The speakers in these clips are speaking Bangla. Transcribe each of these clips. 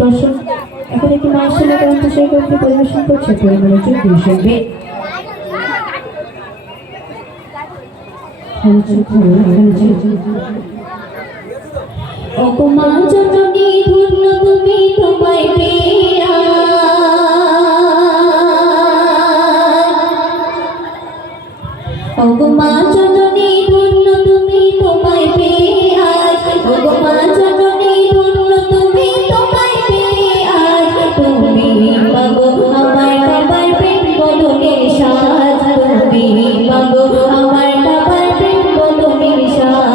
দর্শক এখন একটি মায়ের সঙ্গে সেই কবিতা পরিবেশন করছে পরিমনোযোগ হিসেবে অপমান জননী ধন্য তুমি তোমায় পেয়া অপমান জননী ধন্য তুমি তোমায় পেয়া অপমান জননী ধন্য তুমি তোমায় পেয়া তুমি মাগো আমার বাবার প্রেম বদনের সাজ তুমি মাগো আমার বাবার প্রেম বদনের সাজ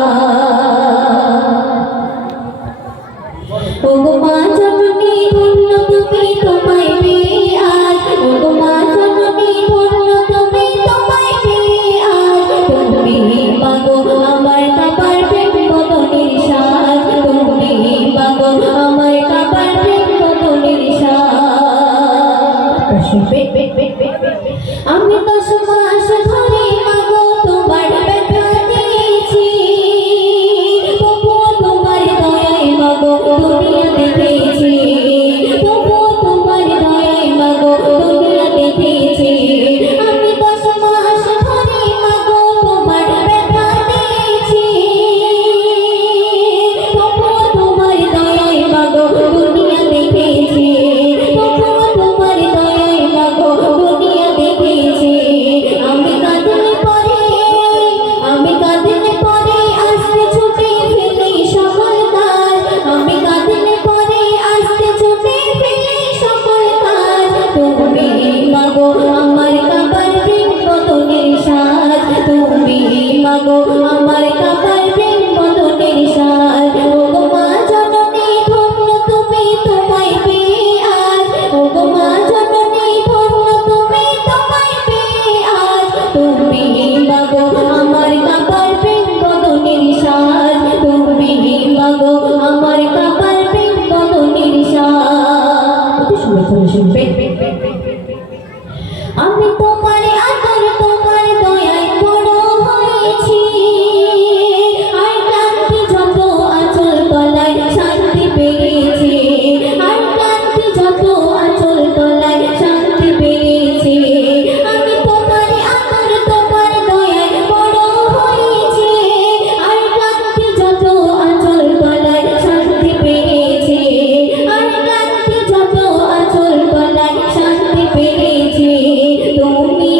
ওগো মা জননী ধন্য তুমি তোমায় পেয়া ওগো মা জননী ধন্য তুমি তোমায় পেয়া তুমি মাগো আমার বাবার প্রেম বদনের সাজ তুমি মাগো আমার বাবার প্রেম বদনের সাজ আমি 10 মাস ধরে মাগো তোমার ব্যথা দিয়েছি তবুও তোমার দয়ায় মাগো দুনিয়া দেখেছি তবুও তোমার দয়ায় মাগো দুনিয়া দেখেছি আমি 10 মাস ধরে মাগো তোমার ব্যথা দিয়েছি তবুও তোমার দয়ায় মাগো দুনিয়া দেখেছি তবুও তোমার দয়ায় মাগো দুনিয়া দেখেছি আমি কাঁদলে পরে আসতে ছুটে ফেলে সকল কাজ আমি কাঁদলে পরে আসতে ছুটে ফেলে সকল কাজ তুমি মাগো আমার কাবার প্রেম বদনের সাজ তুমি মাগো আমার কাবার প্রেম বদনের সাজ ওগো মা জননী ধন্য তুমি তোমায় পেয়ে আজ ওগো মা জননী ধন্য তুমি তোমায় পেয়ে আজ তুমি মাগো আমার কাবার প্রেম বদনের সাজ তুমি মাগো আমার কাবার প্রেম বদনের সাজ শুনবে আমি তোমার আদর তোমার দয়ায় বড় হয়েছি আর ক্লান্তি যত আঁচল তলায় শান্তি পেয়েছি আর ক্লান্তি যত আঁচল তলায় শান্তি পেয়েছি আমি তোমার আদর তোমার দয়ায় বড় হয়েছি আর ক্লান্তি যত আঁচল তলায় শান্তি পেয়েছি আর ক্লান্তি যত আঁচল তলায় শান্তি পেয়েছি তুমি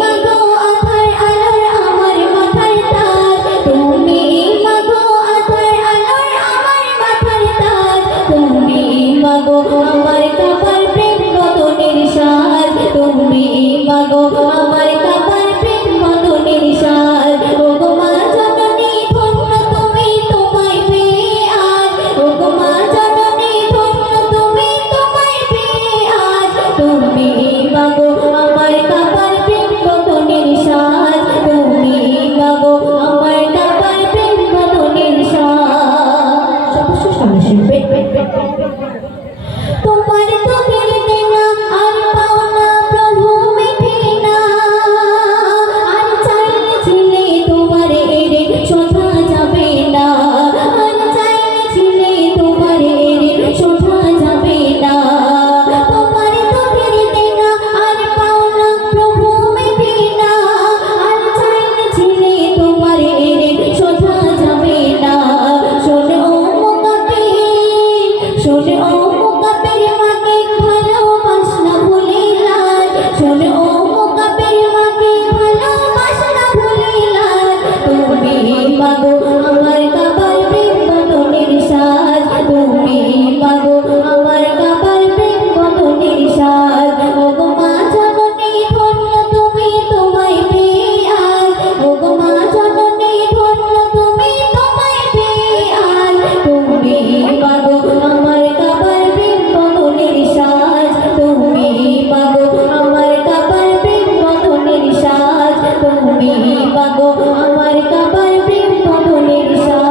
মাগো আধার আলোর আমার মাথার তাজ তুমি মাগো আধার আলোর আমার মাথার তাজ তুমি মাগো আমার কাবার প্রেম বদনের সাজ তুমি মাগো আমার কাবার প্রেম বদনের সাজ ওগো মা জননী ধন্য তুমি তোমায় পেয়ে আজ ওগো মা জননী ধন্য তুমি তোমায় পেয়ে আজ তুমি মাগো আমার কাবার প্রেম বদনের সাজ তুমি মাগো আমার কাবার প্রেম বদনের সাজ সামনে শুনবে তোমার তোদের দেনা আর পাওনা প্রভু মেটে না আর চাইলে ছিলে তোমার এরে শোধা যাবে না আর চাইলে ছিলে তোমার এরে শোধা যাবে না তোমার তোদের দেনা আর পাওনা প্রভু মেটে না আর চাইলে ছিলে তোমার এরে শোধা যাবে না শোনে ও মোকাবের মাকে ভালোবাস না ভুলে লাল শোনে ও মোকাবের মাকে ভালোবাস না ভুলে লাল তুমি মাগো আমার কাবার প্রেম বদনের সাজ তুমি মাগো আমার কাবার প্রেম বদনের সাজ ওগো মা জননী ধন্য তুমি তোমায় পেয়ে আজ ওগো মা জননী ধন্য তুমি তোমায় পেয়ে আজ তুমি মাগো আমার কাবার প্রেম বদনের সাজ তুমি মাগো আমার কাবার প্রেম বদনের সাজ তুমি মাগো আমার কাবার প্রেম বদনের সাজ